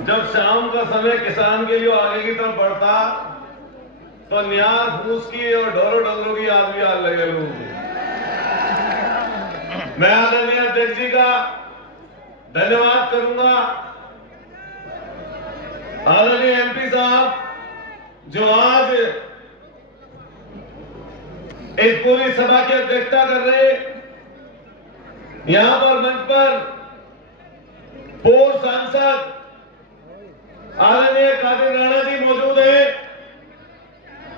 जब शाम का समय किसान के लिए आगे की तरफ बढ़ता तो न्यार फूस की और ढोरो डंगरों की याद भी आने लगे लोगों को। मैं आदरणीय अध्यक्ष जी का धन्यवाद करूंगा। आदरणीय एमपी साहब जो आज इस पूरी सभा की अध्यक्षता कर रहे, यहां पर मंच पर पूर्व सांसद आदरणीय कादिर राणा जी मौजूद है,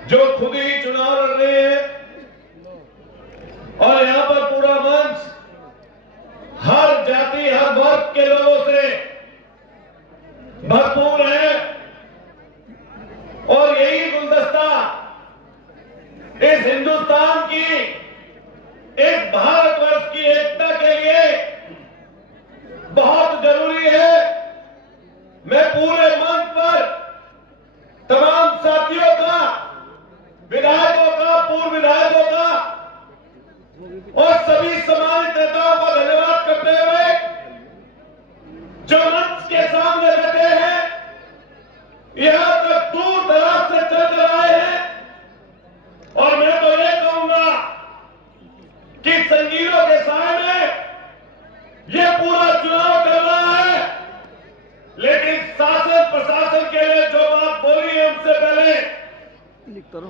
जो खुद ही चुनाव लड़ रहे हैं, और यहां पर पूरा मंच हर जाति हर वर्ग के लोगों से भरपूर है। और यही गुलदस्ता इस हिंदुस्तान की, इस भारतवर्ष की एकता के लिए बहुत जरूरी है। मैं पूरे मंच पर तमाम साथियों का, विधायकों का, पूर्व विधायकों का और सभी सम्मानित नेताओं का धन्यवाद करते हुए जो मंच के सामने बैठे हैं, यहां तक दूर दराज से चल कर आए हैं, और मैं तो ये कहूंगा कि संगीनों के साय में ये पूरा चुनाव कर रहा है, लेकिन शासन प्रशासन के लिए जो बात बोली है उससे पहले,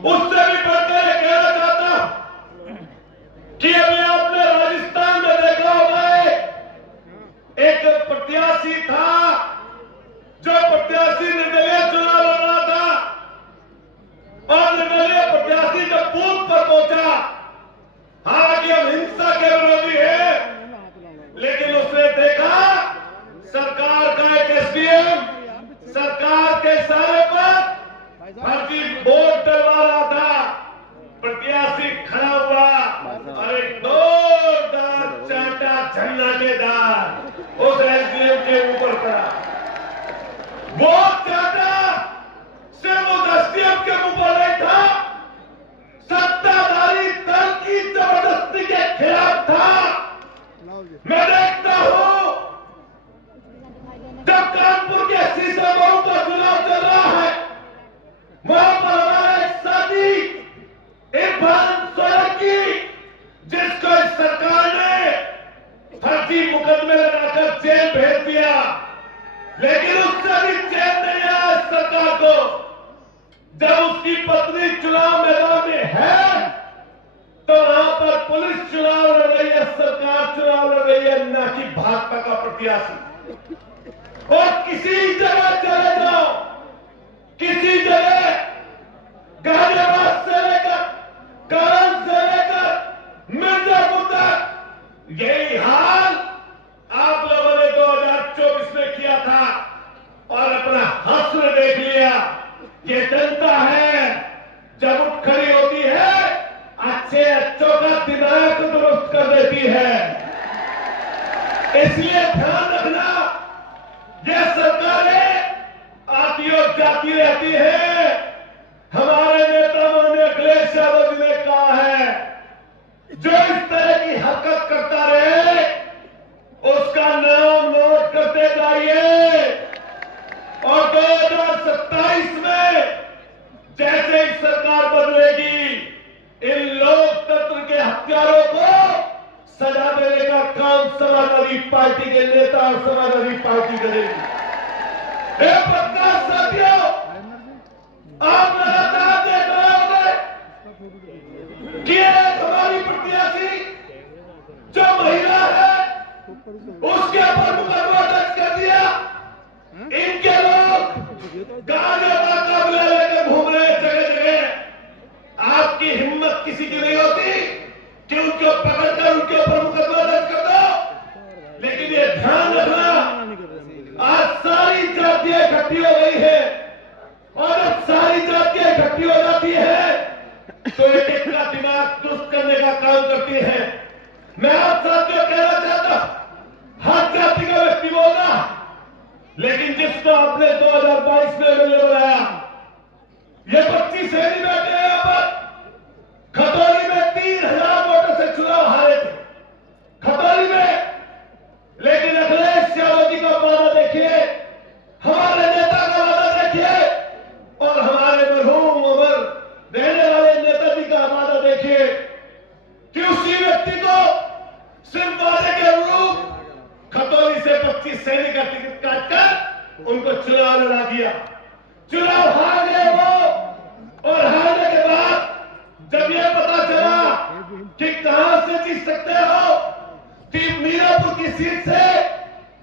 उससे भी बढ़कर कहना चाहता हूं कि अभी आपने राजस्थान में देखा होगा, एक प्रत्याशी था जो प्रत्याशी निर्दलीय चुनाव लड़ रहा था, और निर्दलीय प्रत्याशी जब बूथ पर पहुंचा, हालांकि हम हिंसा के विरोधी हैं, लेकिन उसने देखा सरकार का एक एसडीएम सरकार के सारे पर फर्जी वोट डलवा रहा था। प्रत्याशी खड़ा हुआ और एक जोरदार चाटा झन्नाटेदार उस एसडीएम के ऊपर पड़ा। वो चाटा सिर्फ उस एसडीएम के ऊपर नहीं था, सत्ताधारी दल की जबरदस्ती के खिलाफ था। मैं देखता हूं जब कानपुर के शीशा बहू का चुनाव चल रहा है, वहां पर हमारा एक साथी इरफान सोलंकी, जिसको इस सरकार ने फर्जी मुकदमे लगाकर जेल भेज दिया, लेकिन उससे भी चैन नहीं आया इस सरकार को। जब उसकी पत्नी चुनाव मैदान में है तो वहां पर पुलिस चुनाव लड़ रही है, सरकार चुनाव लड़ रही है, न कि भाजपा का प्रत्याशी। और किसी जगह चले जाओ, किसी जगह गाजियाबाद से लेकर करन से लेकर मिर्जापुर तक यही हाल आप लोगों ने 2024 में किया था, और अपना हश्र देख लिया। ये जनता है जब उठ खड़ी होती है, अच्छे अच्छों का दिमाग को दुरुस्त कर देती है। इसलिए ध्यान रखना, ये सरकारें आती और जाती रहती है। हमारे नेता माननीय अखिलेश यादव जी ने कहा है, जो इस तरह की हरकत करता रहे उसका नाम नोट करते जाइए, और 2027 में जैसे ही सरकार बदलेगी, इन लोकतंत्र के हत्यारों को सजा देने का काम समाजवादी पार्टी के नेता और समाजवादी पार्टी करेगी। पत्रकार साथियों, आप लगातार देख रहे होंगे कि हमारी प्रत्याशी जो महिला है उसके ऊपर मुकदमा दर्ज कर दिया। इनके लोग गाड़ियों का काबला लेकर घूम रहे हैं जगह जगह। आपकी हिम्मत किसी की नहीं होती कि उनको पकड़कर उनके ऊपर मुकदमा दर्ज कर दो। लेकिन ये ध्यान रखना, आज सारी जातियां इकट्ठी हो गई है, और जब सारी जातियां इकट्ठी हो जाती है तो एक का दिमाग दुरुस्त करने का काम करती है। मैं आप साथियों कहना चाहता हूं, हर जाति का व्यक्ति बोलना, लेकिन जिसको आपने 2022 में एमएलए बनाया, ये 25 शहरी बैठे हैं यहाँ पर। खतौली में 3000 वोटों से चुनाव हारे थे, खतौली में, लेकिन अखिलेश यादव जी का वादा देखिए, हमारे उनको चुनाव लड़ा दिया, चुनाव हार गए वो। और हारने के बाद जब यह पता चला कि कहां से जीत सकते हो, मीरापुर की सीट से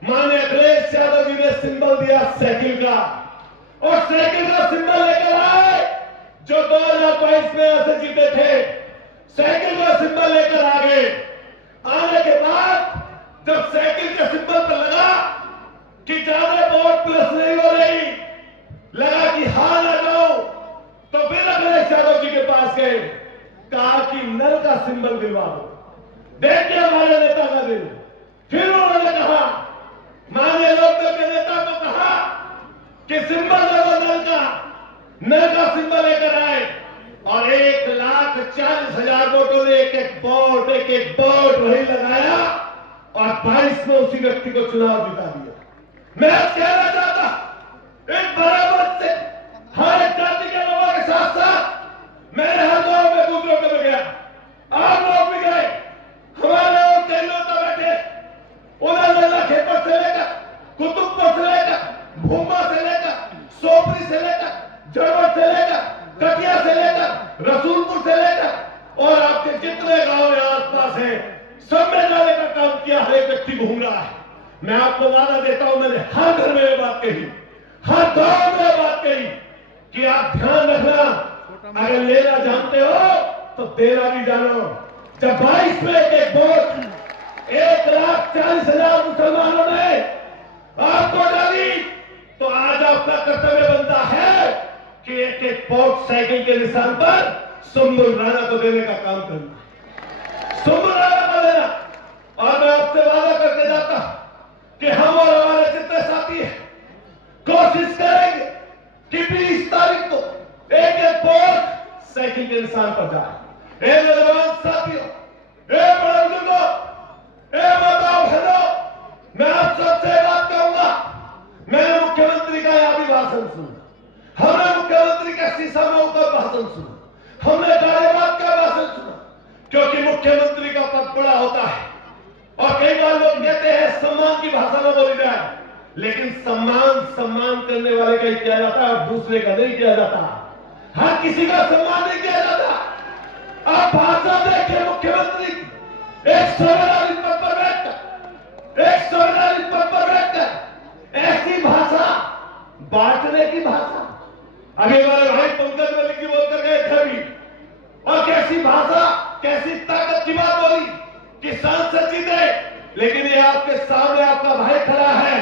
माननीय अखिलेश यादव जी ने सिंबल दिया साइकिल का, और साइकिल का सिंबल लेकर आए जो 2022 में यहां से जीते थे। साइकिल का सिंबल लेकर आ गए। आने के बाद जब साइकिल के सिंबल पर लगा कि ज्यादा वोट प्लस नहीं हो रही, लगा कि हार आ जाओ, तो फिर अखिलेश यादव जी के पास गए, कहा कि नल का सिंबल दिलवा दो, देखिए हमारे नेता का दिल। फिर उन्होंने कहा, माननीय लोकदल के नेता को कहा कि सिंबल दो नल का सिंबल लेकर आए, और 1,40,000 वोटों ने एक एक वोट वही लगाया, और 22 में उसी व्यक्ति को चुनाव जिता दिया। मैं आज कहना चाहता, एक बराबर से हर एक जाति के लोगों के साथ साथ मैंने हर गांव में दूसरों को भी गया, आप लोग भी गए, हमारे और कई लोग बैठे, उन्होंने खेपर से लेकर, कुतुबपुर से लेकर, भूमा से लेकर, सोपरी से लेकर, जड़वट से लेकर, कटिया से लेकर, रसूलपुर से लेकर, और आपके जितने गांव यहाँ आसपास है, सब में जाने का काम किया। हर एक व्यक्ति घूम रहा है। मैं आपको वादा देता हूं, मैंने हर घर में ये बात कही, हर गांव में बात कही कि आप ध्यान रखना, अगर लेना जानते हो तो देना भी जानो। जब 22 में एक वोट 1,40,000 मुसलमानों ने आपको डाली, तो आज आपका कर्तव्य बनता है कि एक एक वोट साइकिल के निशान पर सुम्बुल राणा को देने का काम करना, सुम्बुल राणा को देना। और मैं आपसे वादा करके जाता कि हम और हमारे जितने साथी हैं, कोशिश करेंगे कि 20 तारीख को एक एक वोट साइकिल के निशान पर जाए। ए नौजवान साथियों, ए बड़े बुजुर्गों, ए माताओं बहनों, मैं आप सबसे बात कहूंगा। मैंने मुख्यमंत्री का यहां भी भाषण सुना, हमने मुख्यमंत्री का शीशा मऊ का भाषण सुना, हमने गाड़ीबाग का भाषण सुना, क्योंकि मुख्यमंत्री का पद बड़ा होता है। और कई बार लोग कहते हैं सम्मान की भाषा में बोली जाए, लेकिन सम्मान करने वाले का ही किया जाता है और दूसरे का नहीं किया जाता। हर किसी का सम्मान नहीं किया जाता। आप भाषा देखिए मुख्यमंत्री 149 पद पर बैठकर, 149 पद पर बैठकर ऐसी भाषा, बांटने की भाषा। अभी हमारे भाई पंकज मलिक जी बोलकर गए थे भी, और कैसी भाषा, कैसी ताकत की बात बोली कि सांसद जीते। लेकिन ये आपके सामने आपका भाई खड़ा है,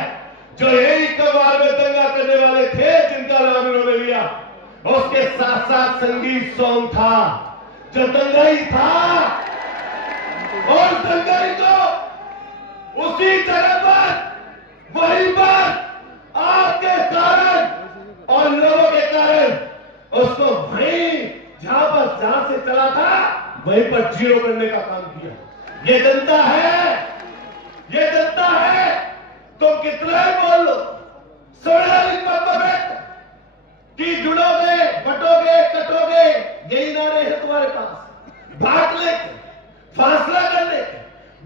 जो यही कबार में दंगा करने वाले थे, जिनका नाम इन्होंने लिया। उसके साथ साथ संगीत सॉन्ग था, जो दंगाई था, और दंगाई को उसी जगह पर, वहीं पर आपके कारण और लोगों के कारण उसको वहीं जहां से चला था, वहीं पर जीरो करने का काम किया। ये जनता है, ये जनता है। तुम कितना ही बोल लो, संवैधानिक पद पर बैठ कि जुड़ोगे, बटोगे, कटोगे, यही नारे हैं तुम्हारे पास। बांटने के, फासला करने के,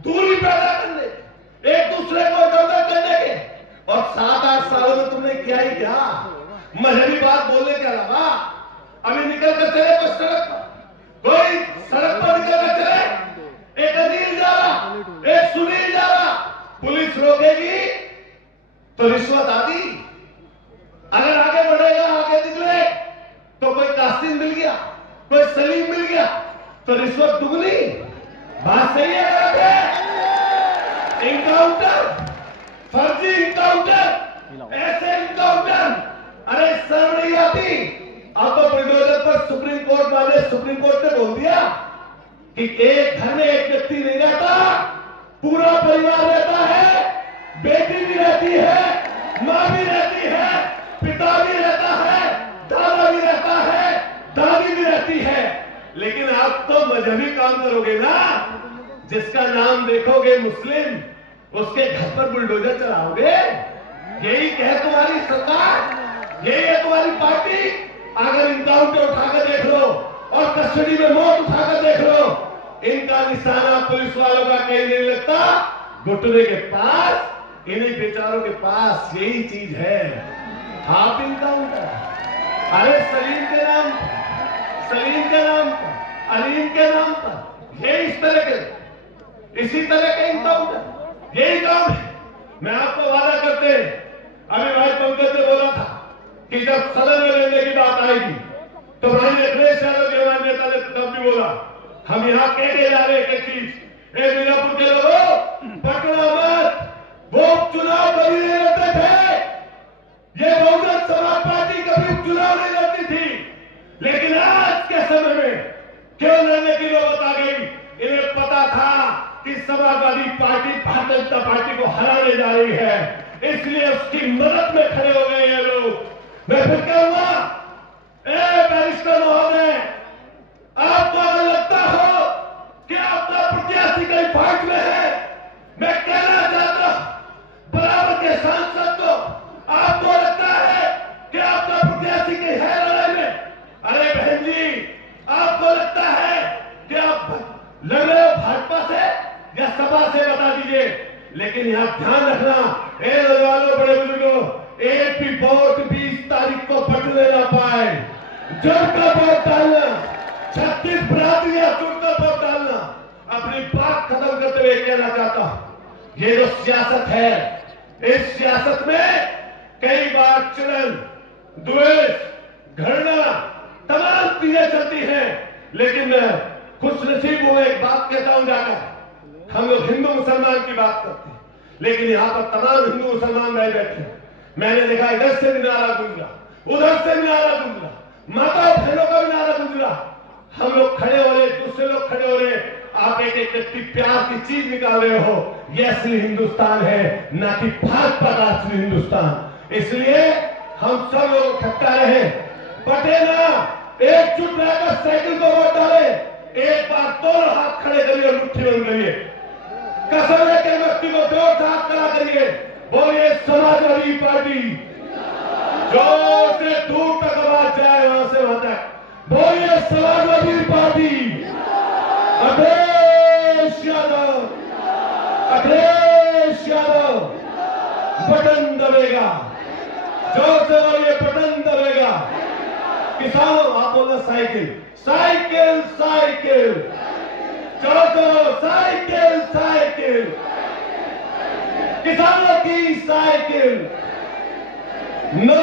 दूरी पैदा करने के, एक दूसरे को इधर करने के, और 7-8 सालों में तुमने किया ही क्या? मजहबी बात बोलने के अलावा अभी निकल कर चले कोई सड़क पर निकल कर चले, एक अनिल जा रहा, एक सुनील जा रहा, पुलिस रोकेगी तो रिश्वत आदि। अगर आगे बढ़ेगा, आगे निकले तो कोई कासिम मिल गया, कोई सलीम मिल गया, तो रिश्वत दुगनी। बात सही है गलत है? इनकाउंटर, फर्जी इनकाउंटर, ऐसे इनकाउंटर, अरे शर्म नहीं आती? अब तो बुलडोजर पर सुप्रीम कोर्ट वाले, सुप्रीम कोर्ट ने बोल दिया कि एक घर में एक व्यक्ति नहीं रहता, पूरा परिवार रहता है, बेटी भी रहती है, मां भी रहती है, पिता भी रहता है, दादा भी रहता है, दादी भी रहती है। लेकिन आप तो मजहबी काम करोगे ना, जिसका नाम देखोगे मुस्लिम, उसके घर पर बुलडोजर चलाओगे। यही है तुम्हारी सरकार, यही है तुम्हारी पार्टी। अगर इनकाउंटर उठाकर देख लो और कस्टडी में मौत उठाकर देख लो, इनका निशाना पुलिस वालों का कहीं नहीं लगता, घुटने के पास, इन्हीं बेचारों के पास यही चीज है, हाफ इनकाउंटर। अरे सलीम के नाम पर, सलीम के नाम पर, अलीम के नाम पर, ये इस तरह के, इसी तरह के इनकाउंटर, यही काम है। मैं आपको वादा करते, अभी भाई पंकज ने बोला था कि जब सदन में लेने की बात आएगी तो भाई अखिलेश यादव के हमारे नेता ने तब भी बोला, हम यहाँ कहने जा रहे एक चीज, मिर्जापुर के लोगों, पटना मत, वो उपचुनाव कभी नहीं लड़ते थे, ये बहुजन समाज पार्टी कभी उपचुनाव नहीं लड़ती थी, लेकिन आज के समय में क्यों लड़ने की नौबत आ गई? इन्हें पता था कि समाजवादी पार्टी भारतीय जनता पार्टी को हराने जा रही है, इसलिए उसकी मदद में खड़े हो गए ये लोग। मैं फिर कहूंगा, बैरिस्टर महोदय, आपको अगर लगता हो कि आपका प्रत्याशी कहीं फाइट में है, मैं कहना चाहता हूं बराबर के सांसद को, आपको लगता है कि आपका प्रत्याशी कहीं है लड़ाई में, अरे बहन जी, आपको लगता है कि आप लड़ रहे हो भाजपा से या सपा से, बता दीजिए। लेकिन यहां ध्यान रखना, नौजवानों, बड़े बुजुर्गों, एक भी वोट 20 तारीख को बटने ना पाए, जड़कर वोट डालना, 36 बरादरियां जुड़कर वोट डालना। अपनी बात खत्म करते हुए कहना चाहता हूं, ये जो सियासत है, इस सियासत में कई बार चिड़न, द्वेष, घृणा, तमाम चीजें चलती हैं, लेकिन मैं खुशनसीब हूं, एक बात कहता हूं जाकर, हम लोग हिंदू मुसलमान की बात करते हैं, लेकिन यहां पर तमाम हिंदू मुसलमान भाई बैठे हैं। मैंने देखा इधर से भी नारा गूंजा, उधर से भी नारा गूंजा, माता बहनों का भी नारा गूंजा, हम लोग खड़े हो रहे, दूसरे लोग खड़े हो रहे, आप एक एक व्यक्ति प्यार की चीज निकाल रहे हो, ये असली हिंदुस्तान है, ना कि भाजपा का असली हिंदुस्तान। इसलिए हम सब लोग इकट्ठा रहे, बटे ना, एकजुट रहकर साइकिल को वोट डाले, एक बार दोनों हाथ खड़े करिए और मुट्ठी बंद करिए, कसम लेकर व्यक्ति को जोर से हाथ खड़ा करिए, बोलिए समाजवादी पार्टी, जोर से दूर तक आवाज जाए, वहां से वहां तक बोलिए समाजवादी पार्टी, अखिलेश यादव, अखिलेश यादव, बटन दबेगा, जोर से बोलिए बटन दबेगा। किसानों, आप बोलना साइकिल, साइकिल, साइकिल, जोर से साइकिल, साइकिल, किसानों की साइकिल, नो